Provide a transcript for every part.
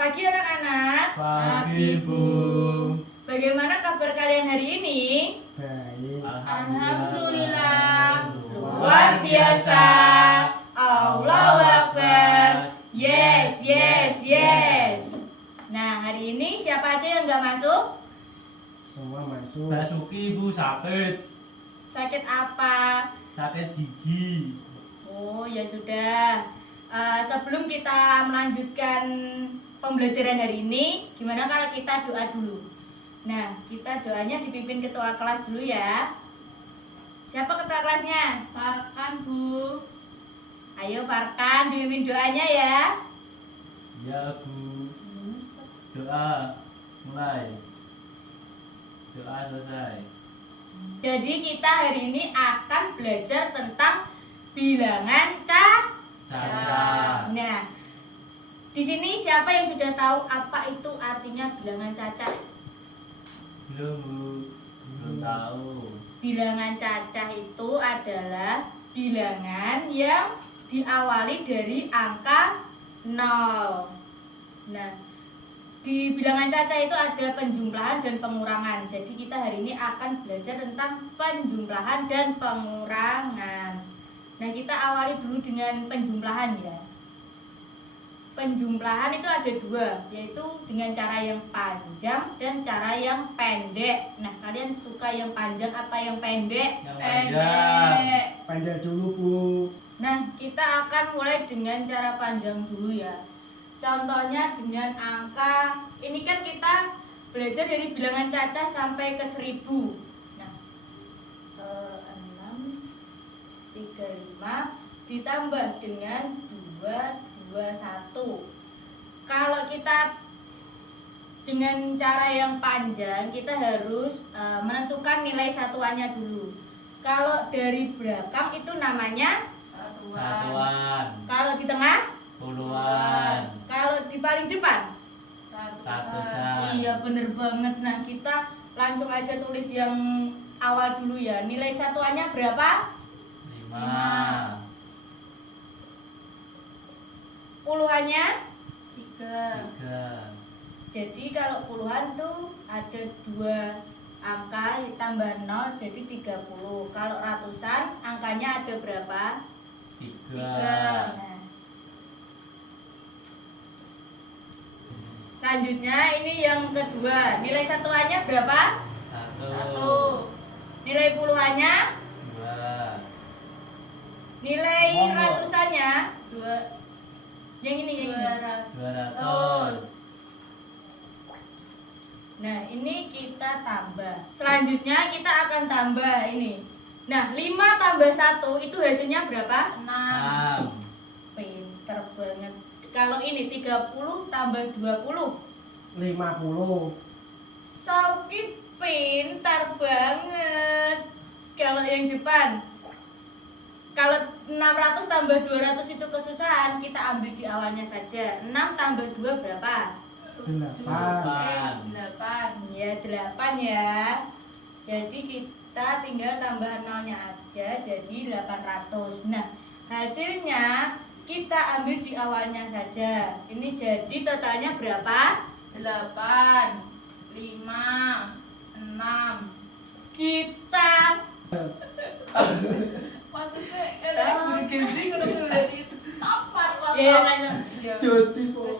pagi anak-anak. Pagi, Bu. Bagaimana kabar kalian hari ini? Baik. Alhamdulillah. Luar biasa. Allahu Akbar. Yes, yes, yes. Nah, hari ini siapa aja yang nggak masuk? Semua masuk. Basuki, Bu, sakit. Sakit apa? Sakit gigi. Oh, ya sudah. Sebelum kita melanjutkan pembelajaran hari ini, gimana kalau kita doa dulu? Nah, kita doanya dipimpin ketua kelas dulu ya. Siapa ketua kelasnya? Farkan, Bu. Ayo Farkan, dipimpin doanya ya. Ya, Bu. Doa mulai. Doa selesai. Jadi kita hari ini akan belajar tentang bilangan Caca. Nah, di sini siapa yang sudah tahu apa itu artinya bilangan cacah? Belum, Bu. Belum tahu. Bilangan cacah itu adalah bilangan yang diawali dari angka 0. Nah, di bilangan cacah itu ada penjumlahan dan pengurangan. Jadi kita hari ini akan belajar tentang penjumlahan dan pengurangan. Nah, kita awali dulu dengan penjumlahan ya. Penjumlahan itu ada dua, yaitu dengan cara yang panjang dan cara yang pendek. Nah, kalian suka yang panjang apa yang pendek? Yang panjang. Pandai dulu, Bu. Nah, kita akan mulai dengan cara panjang dulu ya. Contohnya dengan angka, ini kan kita belajar dari bilangan cacah sampai ke 1000. Nah, 6, 35 ditambah dengan 221. Kalau kita dengan cara yang panjang, kita harus menentukan nilai satuannya dulu. Kalau dari belakang itu namanya Satuan. kalau di tengah, Puluhan. kalau di paling depan. Ratusan. Iya bener banget. Nah, kita langsung aja tulis yang awal dulu ya. Nilai satuannya berapa? 5. Puluhannya? 3. 3. Jadi kalau puluhan tuh ada dua angka ditambah 0 jadi 30. Kalau ratusan angkanya ada berapa? 3. Nah. Selanjutnya ini yang kedua. Nilai satuannya berapa? 1. Nilai puluhannya? 2. Nilai Monggo. ratusannya? 2. Yang ini yang ini. 200. Nah, ini kita tambah. Selanjutnya kita akan tambah ini. Nah, 5 tambah 1 itu hasilnya berapa? 6. 6. Pinter banget. Kalau ini 30 tambah 20. 50. Sauki pintar banget. Kalau yang depan, kalau 600 tambah 200 itu kesusahan, kita ambil di awalnya saja. 6 tambah 2 berapa? 8. 8. Ya 8 ya. Jadi kita tinggal tambah nolnya aja jadi 800. Nah, hasilnya kita ambil di awalnya saja. Ini jadi totalnya berapa? 8. 5. 6. Kita Maksudnya enak bergensi kalau berarti tamat Iya. Justice, Bu.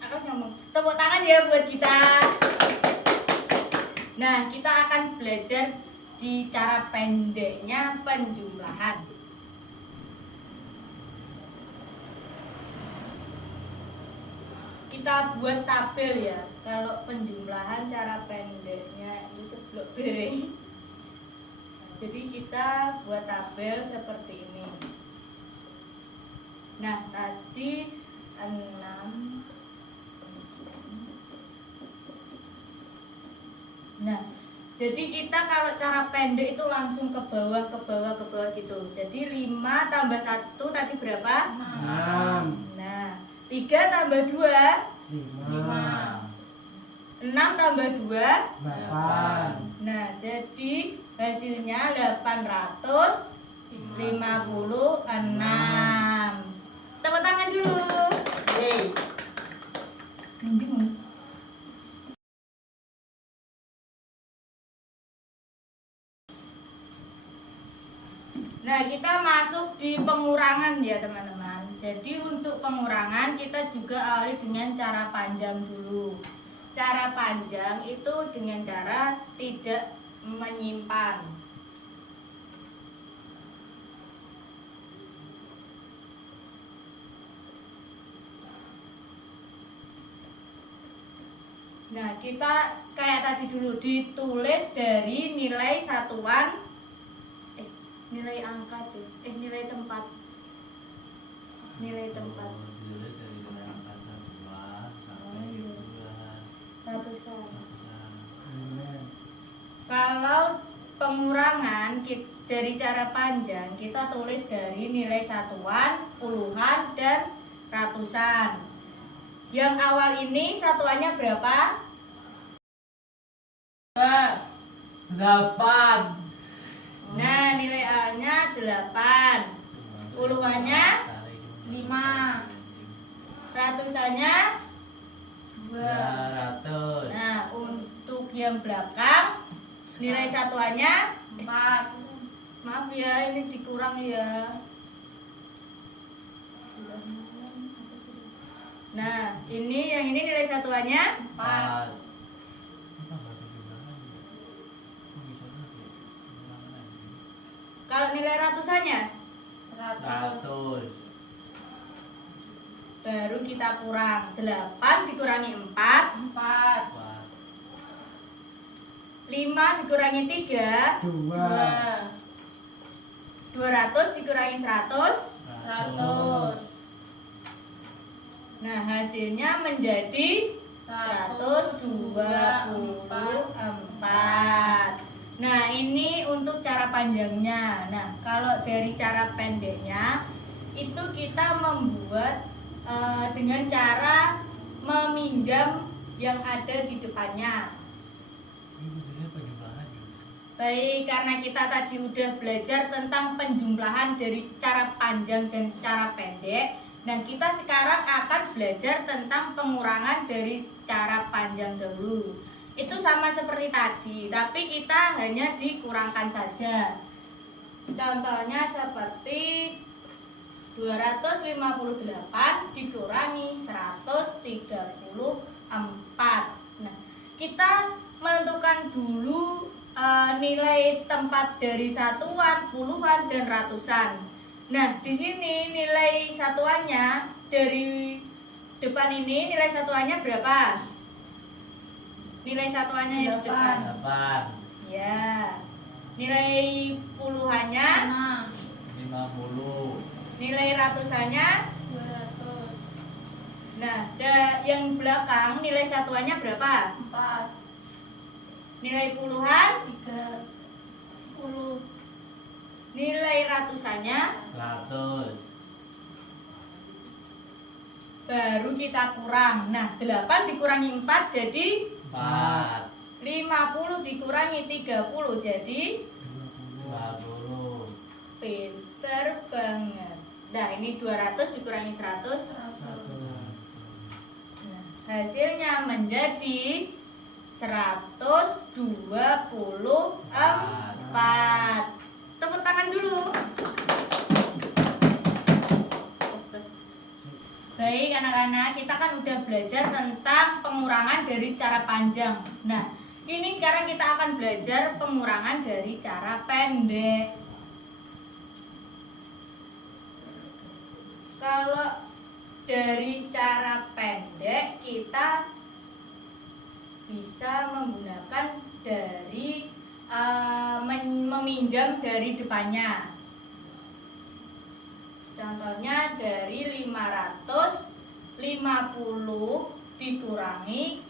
Aku ngomong. Tepuk tangan ya buat kita. Nah, kita akan belajar di cara pendeknya penjumlahan. Kita buat tabel ya. Kalau penjumlahan cara pendeknya itu ceblok bereng. Jadi kita buat tabel seperti ini. Nah, tadi 6. Nah, jadi kita kalau cara pendek itu langsung ke bawah gitu. Jadi 5 tambah 1 tadi berapa? 6. Nah, 3 tambah 2, 5. 6 tambah 2. 8. Nah, jadi hasilnya 856. Tepuk tangan dulu. Yeay. Nah, kita masuk di pengurangan ya teman-teman. Jadi untuk pengurangan kita juga awali dengan cara panjang dulu. Cara panjang itu dengan cara tidak menyimpan. Nah, kita kayak tadi dulu ditulis dari nilai satuan nilai angka deh. Nilai tempat. Nilai tempat. Ditulis dari nilai angka satuan sampai Oh, iya. ribuan, Ratusan. ratusan. Amen. Kalau pengurangan dari cara panjang kita tulis dari nilai satuan, puluhan, dan ratusan. Yang awal ini satuannya berapa? 8. Nah, nilai A-nya 8. Puluhannya 5. Ratusannya 200. Nah, untuk yang belakang nilai satuannya 4. maaf ya, ini dikurang ya. Nah, yang ini nilai satuannya 4. kalau nilai ratusannya 100. baru kita kurang. 8 dikurangi 4, 4. 5 dikurangi 3, 2. 200 dikurangi 100. 100. Nah, hasilnya menjadi 124. Nah, ini untuk cara panjangnya. Nah, kalau dari cara pendeknya itu kita membuat dengan cara meminjam yang ada di depannya. Baik, karena kita tadi udah belajar tentang penjumlahan dari cara panjang dan cara pendek. Nah, kita sekarang akan belajar tentang pengurangan dari cara panjang dahulu. Itu sama seperti tadi, tapi kita hanya dikurangkan saja. Contohnya seperti 258 dikurangi 134. Nah, kita menentukan dulu nilai tempat dari satuan, puluhan, dan ratusan. Nah, di sini nilai satuannya dari depan ini nilai satuannya berapa? Nilai satuannya yang di depan. 8. Ya. Nilai puluhannya, 50. nilai ratusannya. 200. Nah, yang belakang nilai satuannya berapa? 4. Nilai puluhan, 30. nilai ratusannya. 100. Baru kita kurang. Nah, 8 dikurangi 4 jadi 4. 50 dikurangi 30 jadi 20. pinter banget. Nah, ini 200 dikurangi 100. 100. Nah, hasilnya menjadi 124. Tepuk tangan dulu. Baik anak-anak, kita kan udah belajar tentang pengurangan dari cara panjang. Nah, ini sekarang kita akan belajar pengurangan dari cara pendek. Kalau dari cara pendek kita bisa menggunakan dari meminjam dari depannya. Contohnya dari 550 dikurangi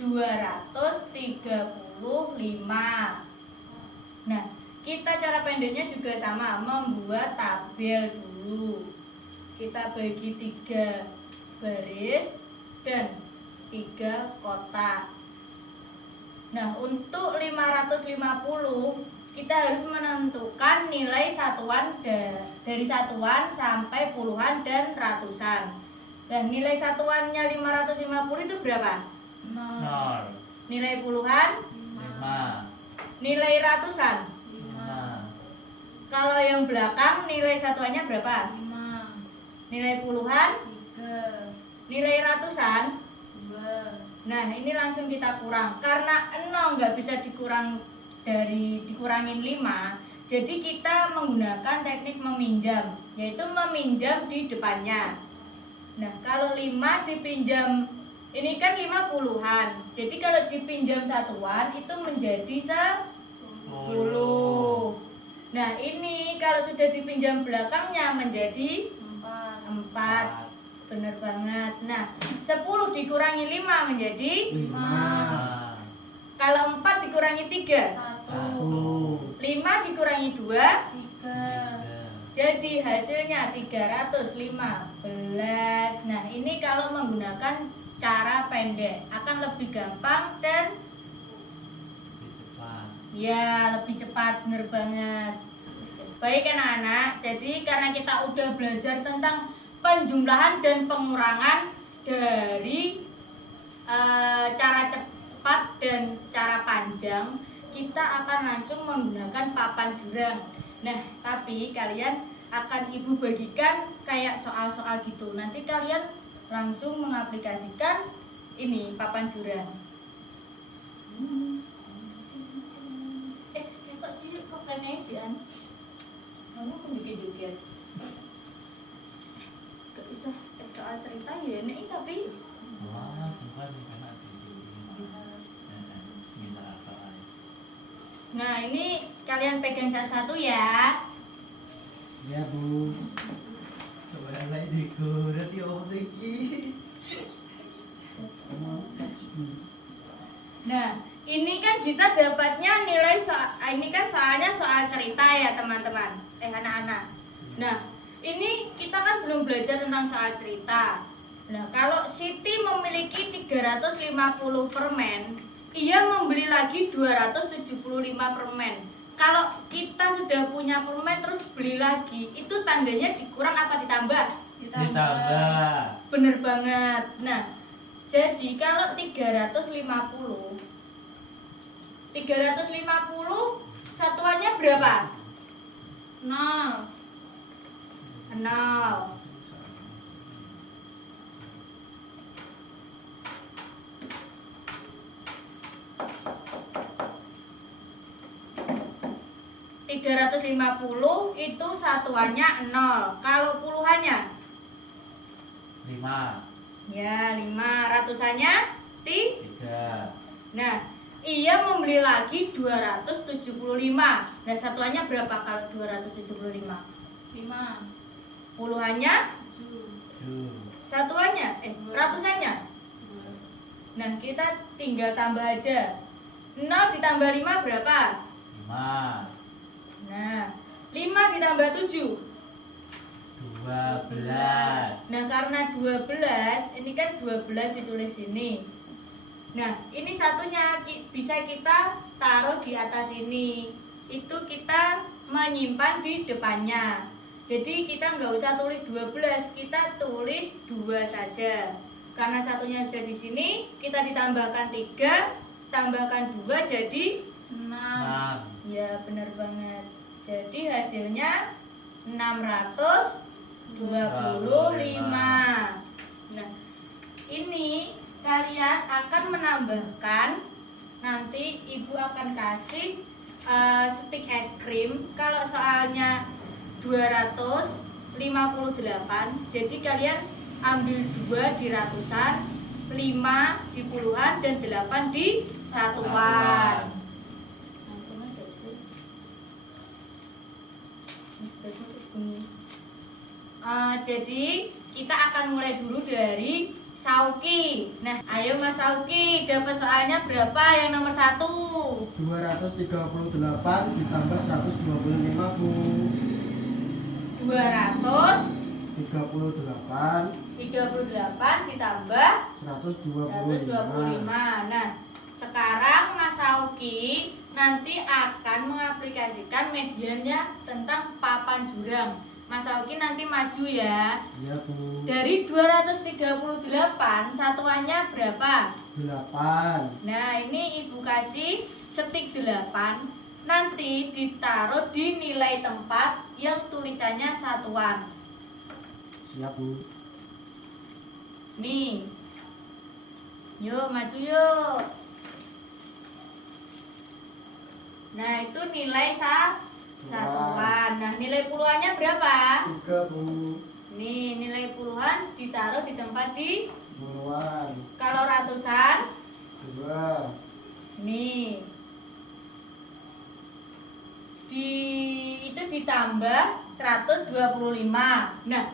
235. Nah, kita cara pendeknya juga sama, membuat tabel dulu. Kita bagi 3 baris dan 3 kotak. Nah, untuk 550 kita harus menentukan nilai satuan dari satuan sampai puluhan dan ratusan. Nah, nilai satuannya 550 itu berapa? 0. Nilai puluhan, 5. nilai ratusan, 5. Kalau yang belakang nilai satuannya berapa? 5, Nilai puluhan? 3, Nilai ratusan? 2, Nah, ini langsung kita kurang. Karena 0 nggak bisa dikurangin 5, jadi kita menggunakan teknik meminjam, yaitu meminjam di depannya. Nah, kalau 5 dipinjam, ini kan 5 puluhan. Jadi kalau dipinjam satuan itu menjadi 10. Nah, ini kalau sudah dipinjam belakangnya menjadi 4. Bener banget. Nah, 10 dikurangi 5 menjadi 5, kalau 4 dikurangi 3, 1, 5 dikurangi 2, 3, jadi hasilnya 315. Nah, ini kalau menggunakan cara pendek akan lebih gampang dan lebih cepat. ya lebih cepat, bener banget. Baik anak-anak, jadi karena kita udah belajar tentang penjumlahan dan pengurangan dari cara cepat dan cara panjang, kita akan langsung menggunakan papan jurang. Nah, tapi kalian akan ibu bagikan kayak soal-soal gitu. Nanti kalian langsung mengaplikasikan ini papan jurang. Ketok cilik kok Indonesian. Kamu pun joget-joget. Gak usah soal cerita ya, nek tapi Wah, sempat nih kena di sini. Bisa apa aja. nah, ini kalian pegang satu-satu ya. ya Bu. Coba yang lain dikurat ya Allah tinggi. Nah, ini kan kita dapatnya nilai ini kan soalnya soal cerita ya teman-teman, anak-anak. Nah, ini kita kan belum belajar tentang soal cerita. Nah, kalau Siti memiliki 350 permen, ia membeli lagi 275 permen. Kalau kita sudah punya permen terus beli lagi, itu tandanya dikurang apa ditambah? Ditambah. Bener banget. Nah, jadi kalau 350 satuannya berapa? 0. 0. (350) itu satuannya 0. Kalau puluhannya? 5. Ya, 5. Ratusannya? 3. Nah, ia membeli lagi 275. Nah, satuannya berapa kalau 275? 5, Puluhannya? 7, Satuannya? Ratusannya? 2, Nah, kita tinggal tambah aja. 0 ditambah 5 berapa? 5. Nah, 5 ditambah 7. 12. Nah, karena 12, ini kan 12 ditulis sini. Nah, ini satunya bisa kita taruh di atas ini. Itu kita menyimpan di depannya. Jadi kita nggak usah tulis 12, kita tulis 2 saja. Karena satunya sudah di sini, kita ditambahkan 3, tambahkan 2 jadi 6, ya, benar banget. Jadi hasilnya 625. Nah, ini kalian akan menambahkan, nanti ibu akan kasih stik es krim. Kalau soalnya 258, jadi kalian ambil 2 di ratusan, 5 di puluhan, dan 8 di satuan. Langsung aja sih. Jadi kita akan mulai dulu dari Sauki. Nah, ayo Mas Sauki, dapat soalnya berapa yang nomor 1? 238 ditambah 125 Bu. 238 ditambah 125. Nah, sekarang Mas Sauki nanti akan mengaplikasikan mediannya tentang papan jurang. Mas Sauki nanti maju ya. Iya Bu. Dari 238 satuannya berapa? 8. Nah, ini ibu kasih stik 8. nanti ditaruh di nilai tempat yang tulisannya satuan. Siap Bu. Nih. Yuk, maju yuk. Nah, itu nilai satuan. Nah, nilai puluhannya berapa? 3 Bu. Nih, nilai puluhan ditaruh di tempat di. Puluhan. Kalau ratusan, 2. nih. Itu ditambah 125. Nah,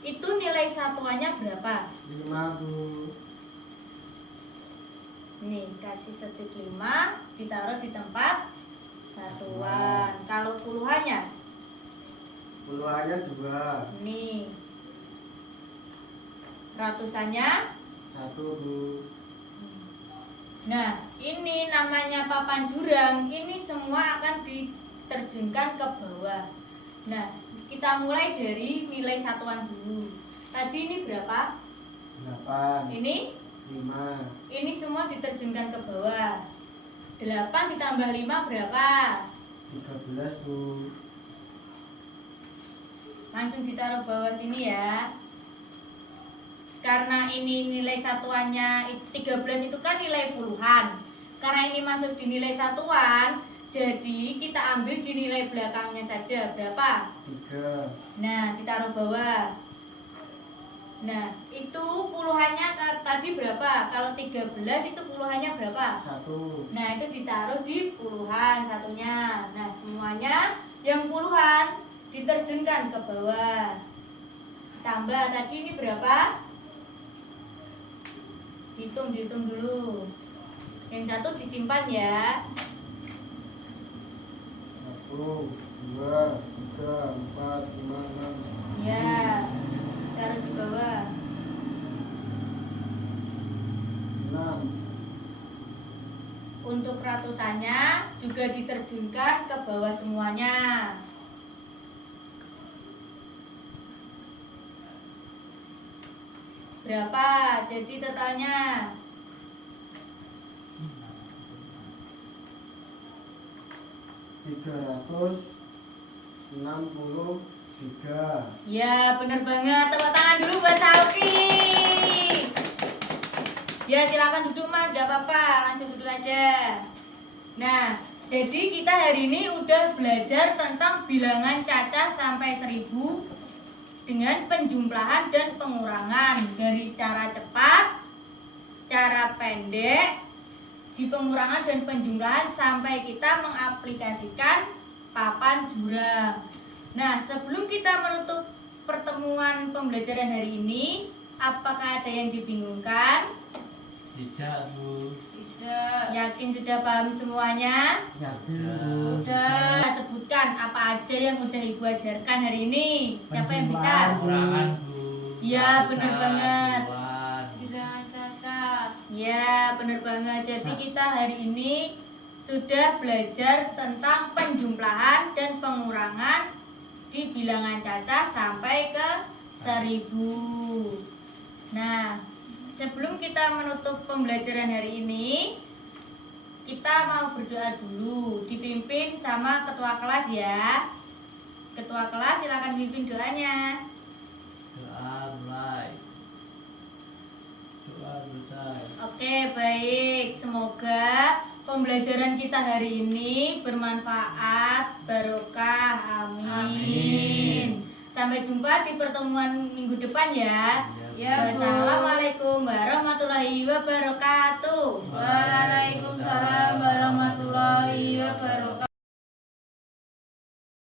itu nilai satuannya berapa? 5 Bu. Nih, kasih setik 5 ditaruh di tempat satuan. Kalau puluhannya, Puluhannya 2. nih. Ratusannya. 1 Bu. Nah, ini namanya papan jurang. Ini semua akan diterjunkan ke bawah. Nah, kita mulai dari nilai satuan dulu. Tadi ini berapa? 8. Ini 5. ini semua diterjunkan ke bawah. 8 ditambah 5 berapa? 13 Bu. Langsung ditaruh bawah sini ya. Karena ini nilai satuannya 13 itu kan nilai puluhan. Karena ini masuk di nilai satuan, jadi kita ambil di nilai belakangnya saja. Berapa? 3. Nah, ditaruh bawah. Nah, itu puluhannya tadi berapa? Kalau 13 itu puluhannya berapa? 1. Nah, itu ditaruh di puluhan satunya. Nah, semuanya yang puluhan diterjunkan ke bawah. Tambah tadi ini berapa? Dihitung dulu. Yang satu disimpan ya. 1, 2, 3, 4, 5, 6. Ya, taruh di bawah. 6. Untuk ratusannya juga diterjunkan ke bawah semuanya. Berapa jadi totalnya? 363. Ya, bener banget. Tepuk tangan dulu buat Sauki. Ya, silakan duduk Mas, gak apa-apa. Langsung duduk aja. Nah, jadi kita hari ini udah belajar tentang bilangan cacah sampai 1000 dengan penjumlahan dan pengurangan dari cara cepat, cara pendek, di pengurangan dan penjumlahan sampai kita mengaplikasikan papan jurang. Nah, sebelum kita menutup pertemuan pembelajaran hari ini, apakah ada yang dibingungkan? Tidak Bu. Tidak. Yakin sudah paham semuanya? Yakin Bu. Sudah. Sebutkan apa aja yang udah Ibu ajarkan hari ini. Siapa yang bisa? Pengurangan Bu. Iya, bener Ratusan, banget. puluhan. Bilangan cacah. Ya, bener banget. Jadi kita hari ini sudah belajar tentang penjumlahan dan pengurangan di bilangan cacah sampai ke 1000. Nah, sebelum kita menutup pembelajaran hari ini, kita mau berdoa dulu, dipimpin sama ketua kelas ya. Ketua kelas silakan pimpin doanya. Doa mulai. Doa selesai. Oke, baik. Semoga pembelajaran kita hari ini bermanfaat, barokah. Amin. Sampai jumpa di pertemuan minggu depan ya. Ya, Bu. Wassalamualaikum warahmatullahi wabarakatuh. Waalaikumsalam warahmatullahi wabarakatuh.